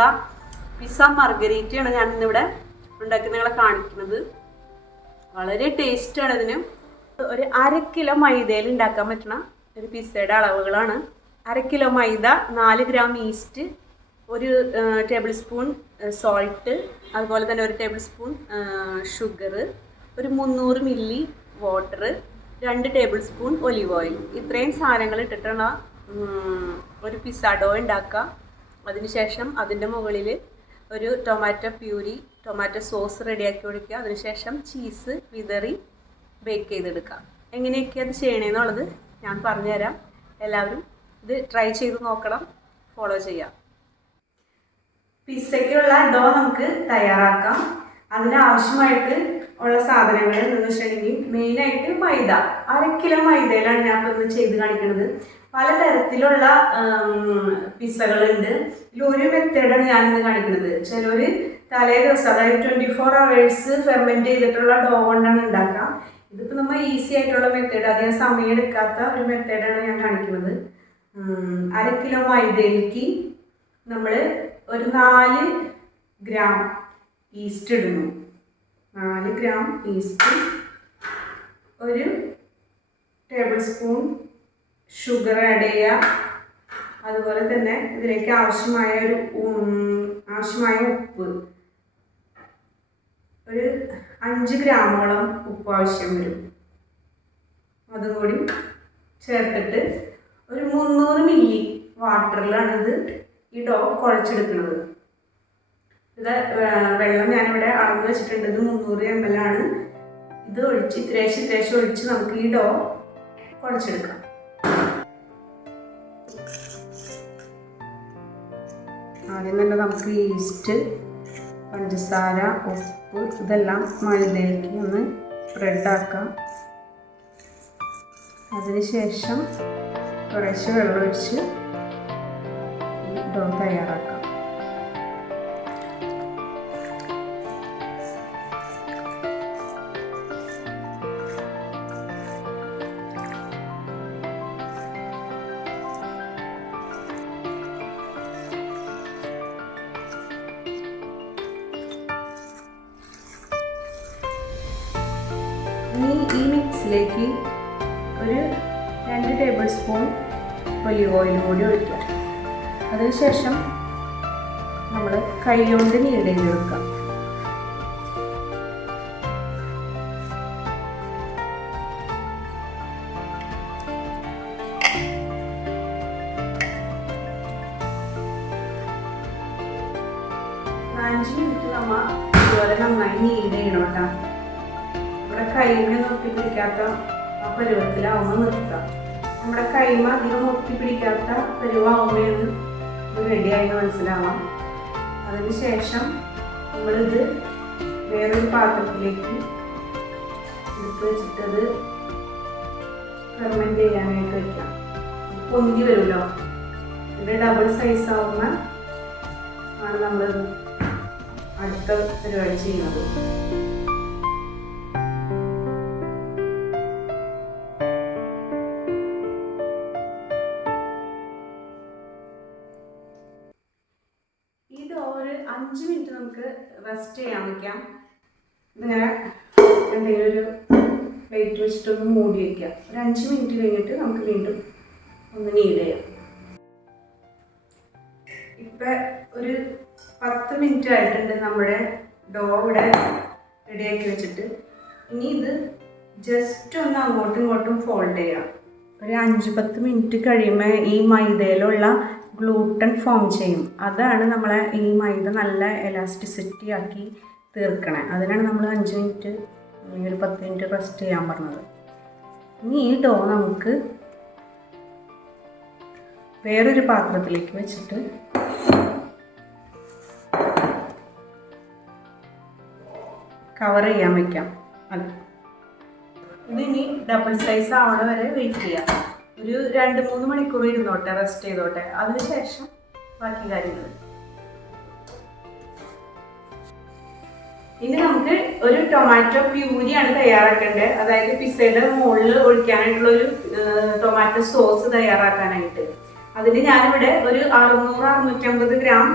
ഉണ്ടാക്കാനുള്ള പിസ്സ മാർഗരീറ്റയാണ് ഞാൻ ഇന്നിവിടെ ഉണ്ടാക്കി നിങ്ങളെ കാണിക്കുന്നത്. വളരെ ടേസ്റ്റാണ് ഇതിന്. ഒരു 1/2 കിലോ മൈദയിൽ ഉണ്ടാക്കാൻ പറ്റുന്ന ഒരു പിസ്സയുടെ അളവുകളാണ്. 1/2 കിലോ മൈദ, 4 gram east, 1 table spoon salt, അതുപോലെ തന്നെ 1 ടേബിൾ സ്പൂൺ ഷുഗർ, ഒരു 300 milli water, 2 table spoon olive oil. ഇത്രയും സാധനങ്ങൾ ഇട്ടിട്ടുള്ള ഒരു പിസ്സ ഡോ ഉണ്ടാക്കുക. അതിനുശേഷം അതിൻ്റെ മുകളിൽ ഒരു ടൊമാറ്റോ പ്യൂരി, ടൊമാറ്റോ സോസ് റെഡിയാക്കി കൊടുക്കുക. അതിനുശേഷം ചീസ് വിതറി ബേക്ക് ചെയ്തെടുക്കുക. എങ്ങനെയൊക്കെ അത് ചെയ്യണമെന്നുള്ളത് ഞാൻ പറഞ്ഞുതരാം. എല്ലാവരും ഇത് ട്രൈ ചെയ്ത് നോക്കണം, ഫോളോ ചെയ്യാം. പിസ്സയ്ക്കുള്ള ഡോ നമുക്ക് തയ്യാറാക്കാം. അതിനാവശ്യമായിട്ട് ഉള്ള സാധനങ്ങൾ എന്ന് വെച്ചിട്ടുണ്ടെങ്കിൽ മെയിനായിട്ട് മൈദ. 1/2 കിലോ മൈദയിലാണ് ഞാൻ ഇപ്പോൾ ഇന്ന് ചെയ്ത് കാണിക്കുന്നത്. പലതരത്തിലുള്ള പിസ്സകളുണ്ട്. ഇതിലൊരു മെത്തേഡാണ് ഞാനിന്ന് കാണിക്കുന്നത്. ചിലർ തലേ ദിവസം, അതായത് 24 hours ഫെർമെൻറ്റ് ചെയ്തിട്ടുള്ള ഡോ കൊണ്ടാണ് ഉണ്ടാക്കുക. ഇതിപ്പോൾ നമ്മൾ ഈസി ആയിട്ടുള്ള മെത്തേഡ്, അധികം സമയം എടുക്കാത്ത ഒരു മെത്തേഡാണ് ഞാൻ കാണിക്കുന്നത്. 1/2 കിലോ മൈദയിലേക്ക് നമ്മൾ ഒരു 4 ഗ്രാം ഈസ്റ്റ് ഇടുന്നു. 4 gram east, 1 table spoon sugar add ചെയ്യുക. അതുപോലെ തന്നെ ഇതിലേക്ക് ആവശ്യമായ ഉപ്പ്, ഒരു 5 ഗ്രാമോളം ഉപ്പ് ആവശ്യം വരും. അതും കൂടി ചേർത്തിട്ട് ഒരു 300 മില്ലി വാട്ടറിലാണ് ഈ ഡോ കുഴച്ചെടുക്കുന്നത്. ഇത് വെള്ളം ഞാനിവിടെ അളന്ന് വെച്ചിട്ടുണ്ട്. ഇത് 300 ml ആണ്. ഇത് ഒഴിച്ച് ഇത്രേശ്ശെ ഒഴിച്ച് നമുക്ക് ഈ ഡോ കുഴച്ചെടുക്കാം. ആദ്യം തന്നെ നമുക്ക് ഈസ്റ്റ്, പഞ്ചസാര, ഉപ്പ് ഇതെല്ലാം മൈദയിലേക്ക് ഒന്ന് സ്പ്രെഡാക്കാം. അതിനുശേഷം കുറേശ്ശെ വെള്ളമൊഴിച്ച് ഡോ തയ്യാറാക്കാം. ഈ മിക്സിലേക്ക് ഒരു 2 ടേബിൾ സ്പൂൺ ഒലിവ് ഓയിൽ കൂടി ഒഴിക്കുക. അതിനുശേഷം നമ്മൾ കൈ കൊണ്ട് നീഡ് ചെയ്ത് വെക്കുക. നമ്മൾ ഇതുപോലെ നന്നായി നീഡ് ചെയ്യണം കേട്ടോ. നമ്മുടെ കൈമ ഒട്ടിപ്പിടിക്കാത്ത ആ പരുവത്തിലാവുമ്പോൾ നിർത്താം. നമ്മുടെ കൈമ അധികം ഒട്ടിപ്പിടിക്കാത്ത പരുവാകുമ്പോഴാണ് ഇത് റെഡിയായി മനസ്സിലാവാം. അതിനുശേഷം നമ്മളിത് വേറൊരു പാത്രത്തിലേക്ക് എടുത്ത് വെച്ചിട്ടത് ഫെർമെൻറ്റ് ചെയ്യാനായിട്ട് വയ്ക്കാം. പൊന്തി വരുമല്ലോ. ഇത് ഡബിൾ സൈസ് ആവുമ്പോൾ ആണ് നമ്മൾ അടുത്ത പരിപാടി ചെയ്യുന്നത്. ഇത് ഒരു 5 മിനിറ്റ് നമുക്ക് റെസ്റ്റ് ചെയ്യാൻ വയ്ക്കാം. ഇങ്ങനെ എന്തെങ്കിലും ഒരു പ്ലേറ്റ് വെച്ചിട്ടൊന്ന് മൂടി വയ്ക്കാം. ഒരു 5 മിനിറ്റ് കഴിഞ്ഞിട്ട് നമുക്ക് വീണ്ടും ഒന്ന് നീഡ് ചെയ്യാം. ഇപ്പം ഒരു 10 മിനിറ്റ് ആയിട്ടുണ്ട് നമ്മുടെ ഡോ ഇവിടെ റെഡിയാക്കി വെച്ചിട്ട്. ഇനി ഇത് ജസ്റ്റ് ഒന്ന് അങ്ങോട്ടും ഇങ്ങോട്ടും ഫോൾഡ് ചെയ്യാം. ഒരു 5-10 മിനിറ്റ് കഴിയുമ്പോൾ ഈ മൈദയിലുള്ള ഗ്ലൂട്ടൻ ഫോം ചെയ്യും. അതാണ് നമ്മളെ ഈ മൈദ നല്ല എലാസ്റ്റിസിറ്റി ആക്കി തീർക്കണേ. അതിനാണ് നമ്മൾ 5 മിനിറ്റ് അല്ലെങ്കിൽ ഒരു 10 മിനിറ്റ് റെസ്റ്റ് ചെയ്യാൻ പറഞ്ഞത്. ഇനി ഈ ഡോ നമുക്ക് വേറൊരു പാത്രത്തിലേക്ക് വെച്ചിട്ട് കവർ ചെയ്യാൻ വയ്ക്കാം. ഇതിനി ഡബിൾ സൈസ് ആവണ വരെ വെയിറ്റ് ചെയ്യാം. ഒരു 2-3 മണിക്കൂർ ഇരുന്നോട്ടെ, റെസ്റ്റ് ചെയ്തോട്ടെ. അതിനുശേഷം ബാക്കി കാര്യങ്ങൾ. ഇനി നമുക്ക് ഒരു ടൊമാറ്റോ പ്യൂരിയാണ് തയ്യാറാക്കേണ്ടത്. അതായത് പിസ്സയുടെ മുകളിൽ ഒഴിക്കാനായിട്ടുള്ളൊരു ടൊമാറ്റോ സോസ് തയ്യാറാക്കാനായിട്ട്. അതിന് ഞാനിവിടെ ഒരു 600-650 ഗ്രാം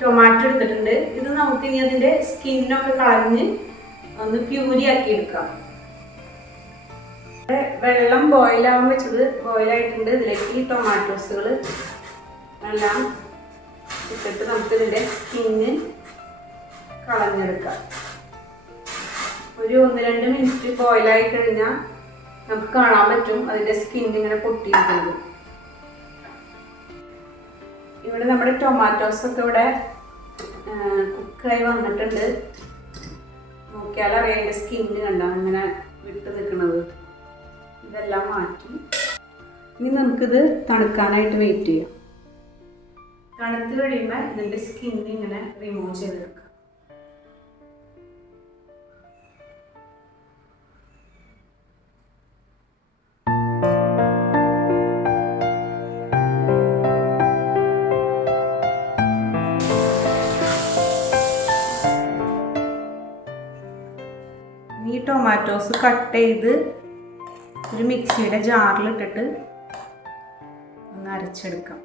ടൊമാറ്റോ എടുത്തിട്ടുണ്ട്. ഇത് നമുക്ക് ഇനി അതിൻ്റെ സ്കിന്നൊക്കെ കളഞ്ഞ് ഒന്ന് പ്യൂരി ആക്കി എടുക്കാം. വെള്ളം ബോയിലാവാൻ വെച്ചത് ബോയിലായിട്ടുണ്ട്. ഇതിലേക്ക് ഈ ടൊമാറ്റോസുകൾ എല്ലാം ഇട്ടിട്ട് നമുക്ക് ഇതിൻ്റെ സ്കിന്ന് കളഞ്ഞെടുക്കാം. ഒരു 1-2 മിനിറ്റ് ബോയിലായി കഴിഞ്ഞാൽ നമുക്ക് കാണാൻ പറ്റും അതിൻ്റെ സ്കിൻ ഇങ്ങനെ പൊട്ടിയിരിക്കുന്നത്. ഇവിടെ നമ്മുടെ ടൊമാറ്റോസൊക്കെ ഇവിടെ കുക്കായി വന്നിട്ടുണ്ട്. നോക്കിയാൽ അറിയാം അതിൻ്റെ സ്കിന്ന് കണ്ട അങ്ങനെ വിട്ട് നിൽക്കുന്നത്. ഇതെല്ലാം മാറ്റി ഇനി നമുക്കിത് തണുക്കാനായിട്ട് വെയിറ്റ് ചെയ്യാം. തണുത്ത് കഴിയുമ്പോൾ ഇതിൻ്റെ സ്കിന്ന് ഇങ്ങനെ റിമൂവ് ചെയ്തെടുക്കാം. ഈ ടൊമാറ്റോസ് കട്ട് ചെയ്ത് ഒരു മിക്സിയുടെ ജാറിലിട്ടിട്ട് ഒന്ന് അരച്ചെടുക്കാം.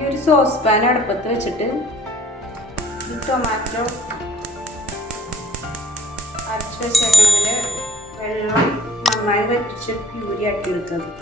ഈ ഒരു സോസ് പാൻ അടുപ്പത്ത് വെച്ചിട്ട് ഈ ടൊമാറ്റോ അരച്ച് വെച്ചേക്കണതിൽ വെള്ളം നന്നായി വറ്റിച്ച് പ്യൂരി ആക്കി എടുക്കുന്നത്.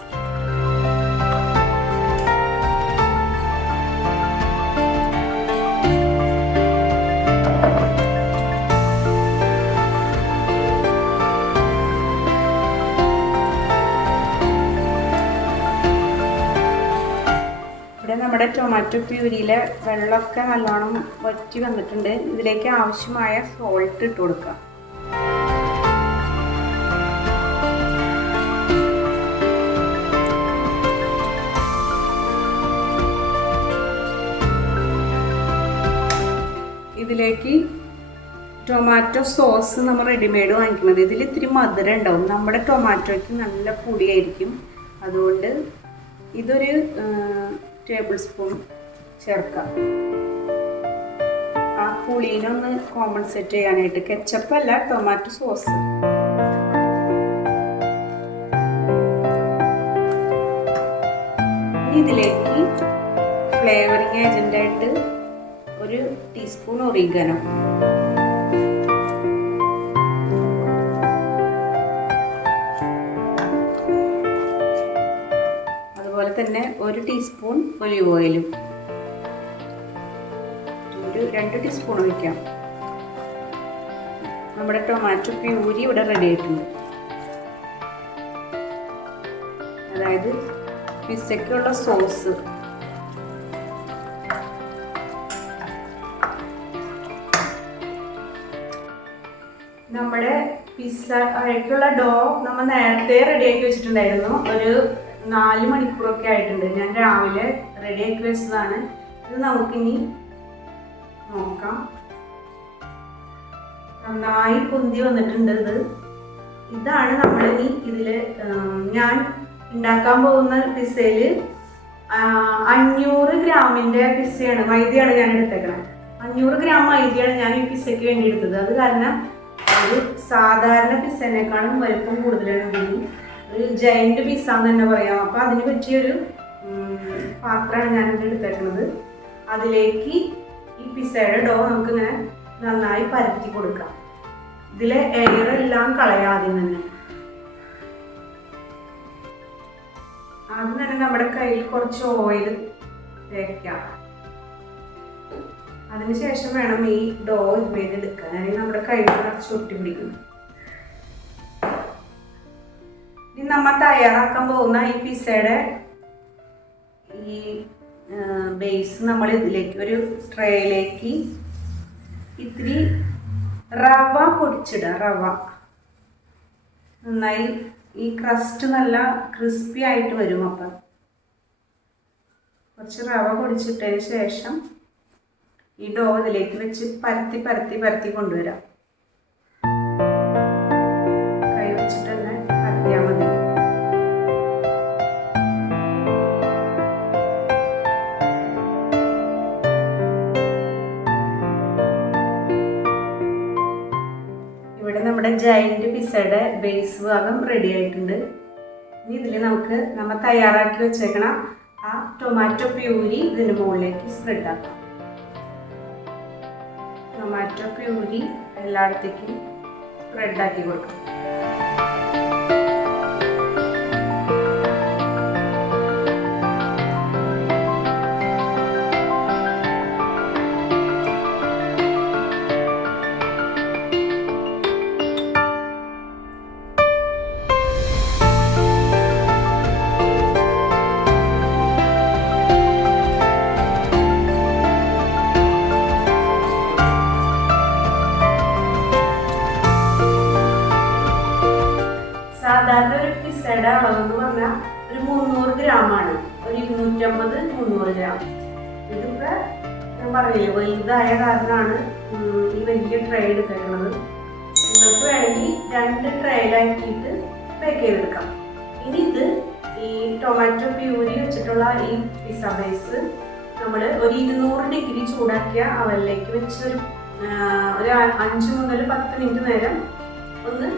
നമ്മുടെ ടൊമാറ്റോ പ്യൂരിയിലെ വെള്ളമൊക്കെ നല്ലോണം വറ്റി വന്നിട്ടുണ്ട്. ഇതിലേക്ക് ആവശ്യമായ സോൾട്ട് ഇട്ട് കൊടുക്കാം. ഇതിലേക്ക് ടൊമാറ്റോ സോസ് നമ്മൾ റെഡിമെയ്ഡ് വാങ്ങിക്കുന്നത്. ഇതിൽ ഇത്തിരി മധുരം ഉണ്ടാവും. നമ്മുടെ ടൊമാറ്റോയ്ക്ക് നല്ല പൊടിയായിരിക്കും. അതുകൊണ്ട് ഇതൊരു ടേബിൾ സ്പൂൺ ചേർക്കാം. ആ പുളീനൊന്ന് കോമ്പൻസേറ്റ് ചെയ്യാനായിട്ട്. കെച്ചപ്പ് അല്ല, ടൊമാറ്റോ സോസ്. ഇതിലേക്ക് ഫ്ലേവറിങ് ഏജൻ്റായിട്ട് ഒരു ടീസ്പൂൺ ഒറിഗാനോ, അതുപോലെ തന്നെ ഒരു ടീസ്പൂൺ ഒലിവ് ഓയിലും, ഒരു 2 ടീസ്പൂൺ ഒഴിക്കാം. നമ്മുടെ ടൊമാറ്റോ പ്യൂരി ഇവിടെ റെഡി ആയിട്ടുണ്ട്. അതായത് പിസ്സയ്ക്കുള്ള സോസ്. നമ്മുടെ പിസ്സയ്ക്കുള്ള ഡോ നമ്മൾ നേരത്തെ റെഡിയാക്കി വെച്ചിട്ടുണ്ടായിരുന്നു. ഒരു 4 മണിക്കൂറൊക്കെ ആയിട്ടുണ്ട്. ഞാൻ രാവിലെ റെഡിയാക്കി വെച്ചതാണ്. ഇത് നമുക്കിനി നോക്കാം. നന്നായി പൊന്തി വന്നിട്ടുണ്ട്. ഇതാണ് നമ്മളിനി ഇതിൽ ഞാൻ ഉണ്ടാക്കാൻ പോകുന്ന പിസ്സയിൽ 500 ഗ്രാമിൻ്റെ പിസ്സയാണ്, മൈദയാണ് ഞാൻ എടുത്തേക്കണം. 500 ഗ്രാം മൈദയാണ് ഞാൻ ഈ പിസ്സയ്ക്ക് വേണ്ടി എടുത്തത്. അത് കാരണം ഒരു സാധാരണ പിസ്സേനേക്കാളും വലിപ്പം കൂടുതലാണ് ഇതിന്. ഒരു ജയന്റ് പിസ്സ എന്ന് തന്നെ പറയാം. അപ്പോൾ അതിന് പറ്റിയൊരു പാത്രമാണ് ഞാനിത് എടുത്തേക്കുന്നത്. അതിലേക്ക് ഈ പിസ്സയുടെ ഡോ നമുക്കിങ്ങനെ നന്നായി പരത്തി കൊടുക്കാം. ഇതിലെ എയർ എല്ലാം കളയാം. ആദ്യം തന്നെ നമ്മുടെ കയ്യിൽ കുറച്ച് ഓയിൽ തേക്കാം. അതിനുശേഷം വേണം ഈ ഡോ ചെയ്തെടുക്കാൻ. അല്ലെങ്കിൽ നമ്മുടെ കയ്യിൽ നിറച്ച് ഒട്ടി പിടിക്കുന്നു. ഇനി നമ്മൾ തയ്യാറാക്കാൻ പോകുന്ന ഈ പിസ്സയുടെ ഈ ബേസ് നമ്മൾ ഇതിലേക്ക് ഒരു ട്രേയിലേക്ക് ഇത്തിരി റവ പൊടിച്ചിടുക. റവ നന്നായി ഈ ക്രസ്റ്റ് നല്ല ക്രിസ്പി ആയിട്ട് വരും. അപ്പം കുറച്ച് റവ പൊടിച്ചിട്ടതിന് ശേഷം ഈ ഡോ ഇതിലേക്ക് വെച്ച് പരത്തി പരത്തി പരത്തി കൊണ്ടുവരാം. കൈ വെച്ചിട്ട് തന്നെ പരത്തിയാൽ മതി. ഇവിടെ നമ്മുടെ ജയന്റ് പിസ്സയുടെ ബേസ് ഭാഗം റെഡി ആയിട്ടുണ്ട്. ഇനി ഇതിൽ നമുക്ക് നമ്മൾ തയ്യാറാക്കി വെച്ചേക്കണ ആ ടൊമാറ്റോ പ്യൂരി ഇതിന് മുകളിലേക്ക് സ്പ്രെഡ് ആക്കാം. ടൊമാറ്റോ പ്യൂരി എല്ലായിടത്തേക്കും സ്പ്രെഡ് ആക്കി കൊടുക്കാം. സാധാരണ ഒരു പിസ്സയുടെ അളവെന്ന് പറഞ്ഞാൽ ഒരു 300 ഗ്രാമാണ്. ഒരു 250-300 ഗ്രാം. ഇതിപ്പോൾ ഞാൻ പറഞ്ഞില്ലേ വലുതായ കാരണമാണ് ഈ വലിയ ട്രേ എടുത്തേക്കുന്നത്. നിങ്ങൾക്ക് വേണമെങ്കിൽ 2 ട്രേയിലാക്കിയിട്ട് ബേക്ക് ചെയ്തെടുക്കാം. ഇനി ഇത് ഈ ടൊമാറ്റോ പ്യൂരി വെച്ചിട്ടുള്ള ഈ പിസ്സ ബേസ് നമ്മൾ ഒരു 200 ഡിഗ്രി ചൂടാക്കിയ അവനിലേക്ക് വെച്ച് ഒരു 5 മുതൽ 10 മിനിറ്റ് നേരം ഒന്ന്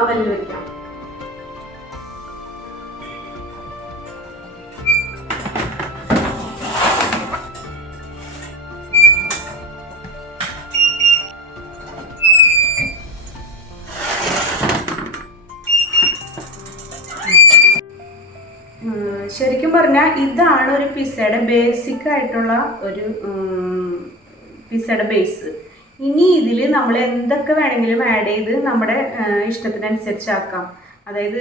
അവനിൽ വെക്കാം. ശരിക്കും പറഞ്ഞാൽ ഇതാണ് ഒരു പിസ്സയുടെ ബേസിക് ആയിട്ടുള്ള ഒരു പിസ്സയുടെ ബേസ്. ഇനി ഇതിൽ നമ്മൾ എന്തൊക്കെ വേണമെങ്കിലും ആഡ് ചെയ്ത് നമ്മുടെ ഇഷ്ടത്തിനനുസരിച്ചാക്കാം. അതായത്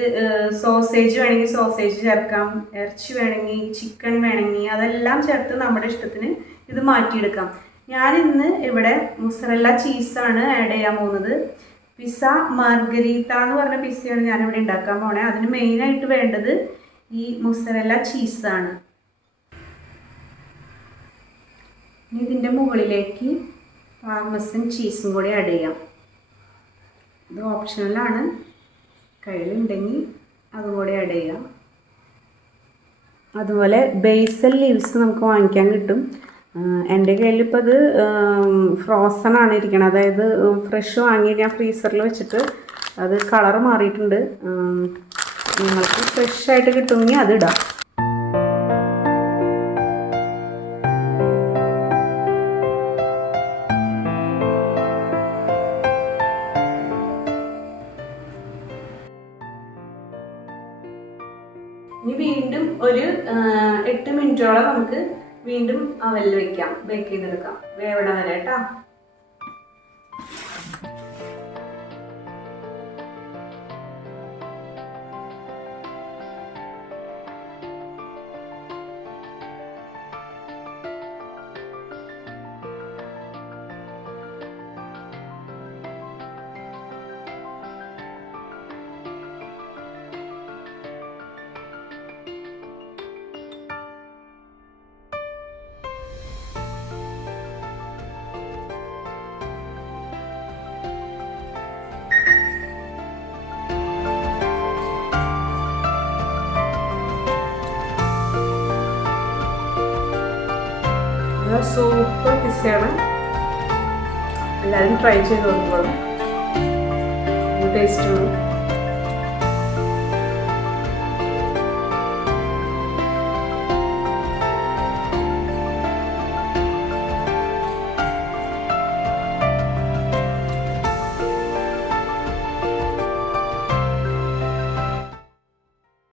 സോസേജ് വേണമെങ്കിൽ സോസേജ് ചേർക്കാം, ഇറച്ചി വേണമെങ്കിൽ, ചിക്കൻ വേണമെങ്കിൽ അതെല്ലാം ചേർത്ത് നമ്മുടെ ഇഷ്ടത്തിന് ഇത് മാറ്റിയെടുക്കാം. ഞാനിന്ന് ഇവിടെ മുസറല്ല ചീസാണ് ആഡ് ചെയ്യാൻ പോകുന്നത്. പിസ്സ മാർഗരീത്ത എന്ന് പറഞ്ഞ പിസ്സയാണ് ഞാനിവിടെ ഉണ്ടാക്കാൻ പോണേ. അതിന് മെയിനായിട്ട് വേണ്ടത് ഈ മുസറല്ല ചീസാണ്. ഇനി ഇതിൻ്റെ മുകളിലേക്ക് പാർമസൻ ചീസും കൂടി ആഡ് ചെയ്യാം. ഇത് ഓപ്ഷണലാണ്, കയ്യിലുണ്ടെങ്കിൽ അതും കൂടി ആഡ് ചെയ്യാം. അതുപോലെ ബേസൽ ലീവ്സ് നമുക്ക് വാങ്ങിക്കാൻ കിട്ടും. എൻ്റെ കയ്യിലിപ്പോൾ അത് ഫ്രോസൺ ആണ് ഇരിക്കണം. അതായത് ഫ്രഷ് വാങ്ങി ഞാൻ ഫ്രീസറിൽ വെച്ചിട്ട് അത് കളർ മാറിയിട്ടുണ്ട്. നിങ്ങൾക്ക് ഫ്രഷ് ആയിട്ട് കിട്ടുമെങ്കിൽ അത് ഇടാം. ഇനി വീണ്ടും ഒരു 8 മിനിറ്റോളം നമുക്ക് വീണ്ടും അവനിൽ വെക്കാം, ബേക്ക് ചെയ്തെടുക്കാം, വേവണ വരെ കേട്ടോ. സൂപ്പർ പിസ്സയാണ്. എല്ലാവരും ട്രൈ ചെയ്ത് നോക്കണം, ടേസ്റ്റ് ആണ്.